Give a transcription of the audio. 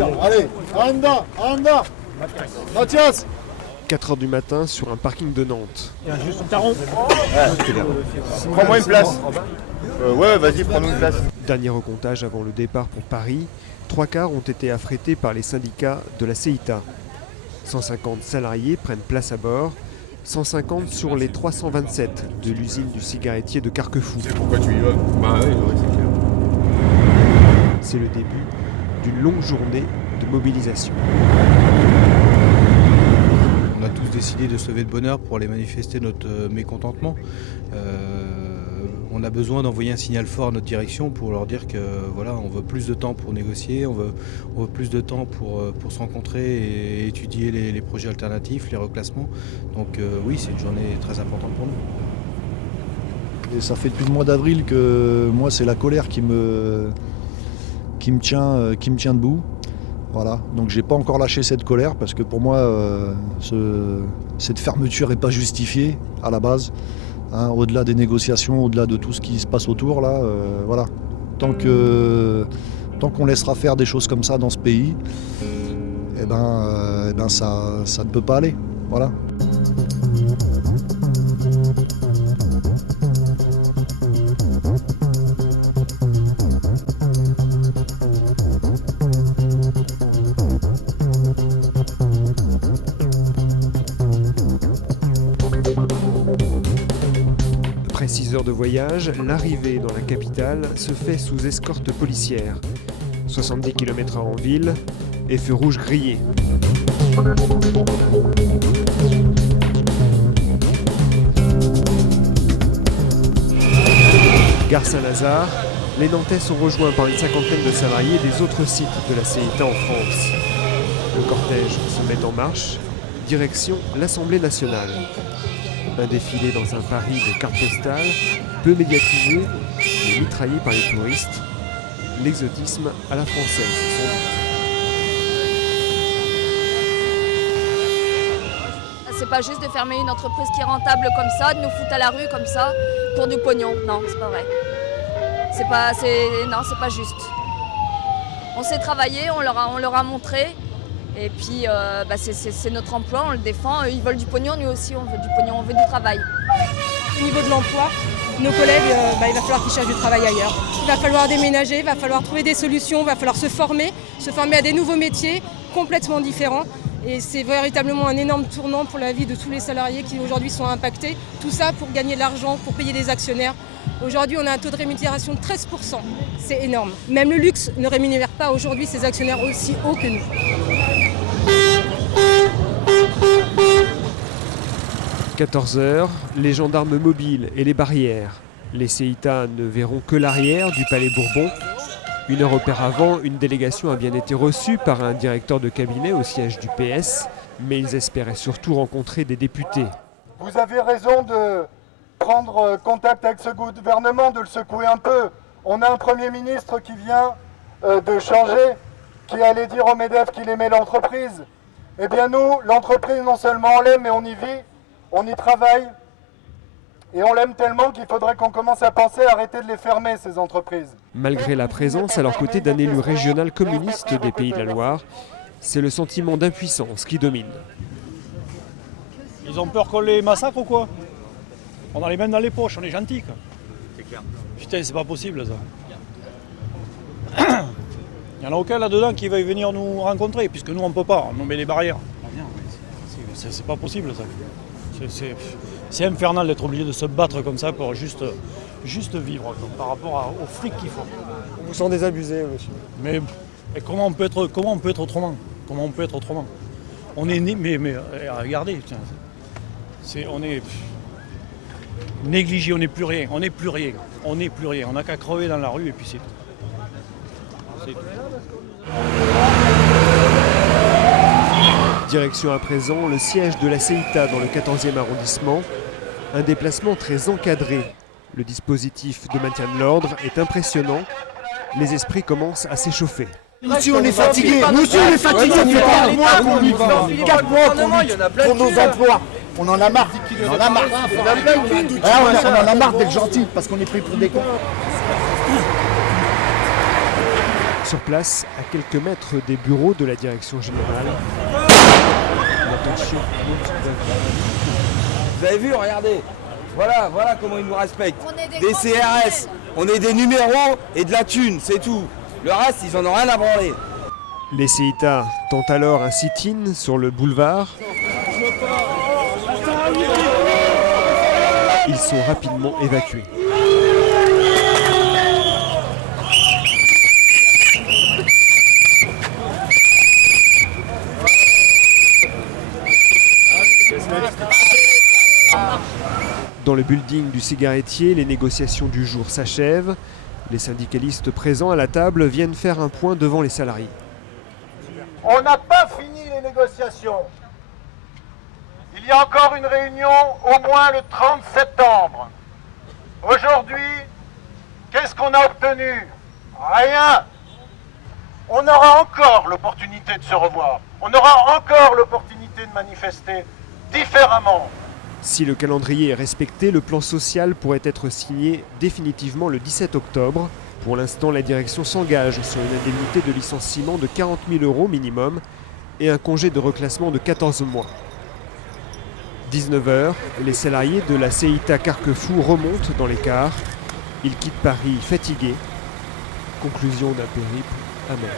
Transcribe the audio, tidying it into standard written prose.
Allez, Anda, Mathias. 4h du matin sur un parking de Nantes. Prends-moi une place. Ouais, vas-y, prends-nous une place. Dernier recomptage avant le départ pour Paris. 3 cars ont été affrétés par les syndicats de la CEITA. 150 salariés prennent place à bord, 150 sur les 327 de l'usine du cigarettier de Carquefou. C'est pourquoi tu y vas. Bah oui, c'est clair. C'est le début d'une longue journée de mobilisation. On a tous décidé de se lever de bonne heure pour aller manifester notre mécontentement. On a besoin d'envoyer un signal fort à notre direction pour leur dire que voilà, on veut plus de temps pour négocier, on veut plus de temps pour se rencontrer et étudier les projets alternatifs, les reclassements. Donc oui, c'est une journée très importante pour nous. Et ça fait depuis le mois d'avril que moi c'est la colère qui me tient debout. Voilà, donc j'ai pas encore lâché cette colère parce que pour moi cette fermeture n'est pas justifiée à la base. Hein, au-delà des négociations, au-delà de tout ce qui se passe autour, là, voilà. Tant qu'on laissera faire des choses comme ça dans ce pays, ça ne peut pas aller. Voilà. Après 6 heures de voyage, l'arrivée dans la capitale se fait sous escorte policière. 70 km/h en ville et feu rouge grillé. Gare Saint-Lazare, les Nantais sont rejoints par une cinquantaine de salariés des autres sites de la CEITA en France. Le cortège se met en marche, direction l'Assemblée nationale. Un défilé dans un Paris de cartes postales, peu médiatisé, mais mitraillé par les touristes. L'exotisme à la française, sans doute. C'est pas juste de fermer une entreprise qui est rentable comme ça, de nous foutre à la rue comme ça, pour du pognon. Non, c'est pas vrai. C'est pas juste. On s'est travaillé, on leur a montré. Et puis, c'est notre emploi, on le défend. Ils veulent du pognon, nous aussi, on veut du pognon, on veut du travail. Au niveau de l'emploi, nos collègues, il va falloir qu'ils cherchent du travail ailleurs. Il va falloir déménager, il va falloir trouver des solutions, il va falloir se former à des nouveaux métiers complètement différents. Et c'est véritablement un énorme tournant pour la vie de tous les salariés qui aujourd'hui sont impactés. Tout ça pour gagner de l'argent, pour payer des actionnaires. Aujourd'hui, on a un taux de rémunération de 13%. C'est énorme. Même le luxe ne rémunère pas aujourd'hui ses actionnaires aussi haut que nous. 14h, les gendarmes mobiles et les barrières. Les CEITA ne verront que l'arrière du Palais Bourbon. 1 heure auparavant, une délégation a bien été reçue par un directeur de cabinet au siège du PS, mais ils espéraient surtout rencontrer des députés. Vous avez raison de prendre contact avec ce gouvernement, de le secouer un peu. On a un Premier ministre qui vient de changer, qui allait dire au MEDEF qu'il aimait l'entreprise. Eh bien nous, l'entreprise, non seulement on l'aime, mais on y vit, on y travaille. Et on l'aime tellement qu'il faudrait qu'on commence à penser à arrêter de les fermer, ces entreprises. Malgré la présence à leur côté d'un élu régional communiste des Pays de la Loire, c'est le sentiment d'impuissance qui domine. Ils ont peur qu'on les massacre ou quoi? On a les mains dans les poches, on est gentils. C'est clair. Putain, c'est pas possible ça. Il n'y en a aucun là-dedans qui va venir nous rencontrer, puisque nous on peut pas, on nous met les barrières. C'est pas possible ça. C'est infernal d'être obligé de se battre comme ça pour juste vivre quoi, par rapport au fric qu'il faut. On vous sent désabusé, monsieur. Mais comment on peut être autrement? Comment on peut être autrement? On est né, mais regardez, tiens, on est négligé, on n'est plus rien, on n'est plus rien, on n'est plus rien. On n'a qu'à crever dans la rue et puis c'est tout. C'est tout. Direction à présent le siège de la CEITA dans le 14e arrondissement. Un déplacement très encadré. Le dispositif de maintien de l'ordre est impressionnant. Les esprits commencent à s'échauffer. Nous aussi on est fatigués, ça fait 4 mois qu'on y va, 4 mois qu'on lutte pour nos emplois. On en a marre, on en a marre d'être gentils parce qu'on est pris pour des cons. Sur place, à quelques mètres des bureaux de la direction générale, la tension monte d'un cran. Vous avez vu, regardez. Voilà comment ils nous respectent. Des CRS, on est des numéros et de la thune, c'est tout. Le reste, ils en ont rien à branler. Les CEITA tentent alors un sit-in sur le boulevard. Ils sont rapidement évacués. Dans le building du cigarettier, les négociations du jour s'achèvent. Les syndicalistes présents à la table viennent faire un point devant les salariés. On n'a pas fini les négociations. Il y a encore une réunion au moins le 30 septembre. Aujourd'hui, qu'est-ce qu'on a obtenu? Rien. On aura encore l'opportunité de se revoir. On aura encore l'opportunité de manifester différemment. Si le calendrier est respecté, le plan social pourrait être signé définitivement le 17 octobre. Pour l'instant, la direction s'engage sur une indemnité de licenciement de 40 000 € minimum et un congé de reclassement de 14 mois. 19h, les salariés de la CEITA Carquefou remontent dans les cars. Ils quittent Paris fatigués. Conclusion d'un périple amer.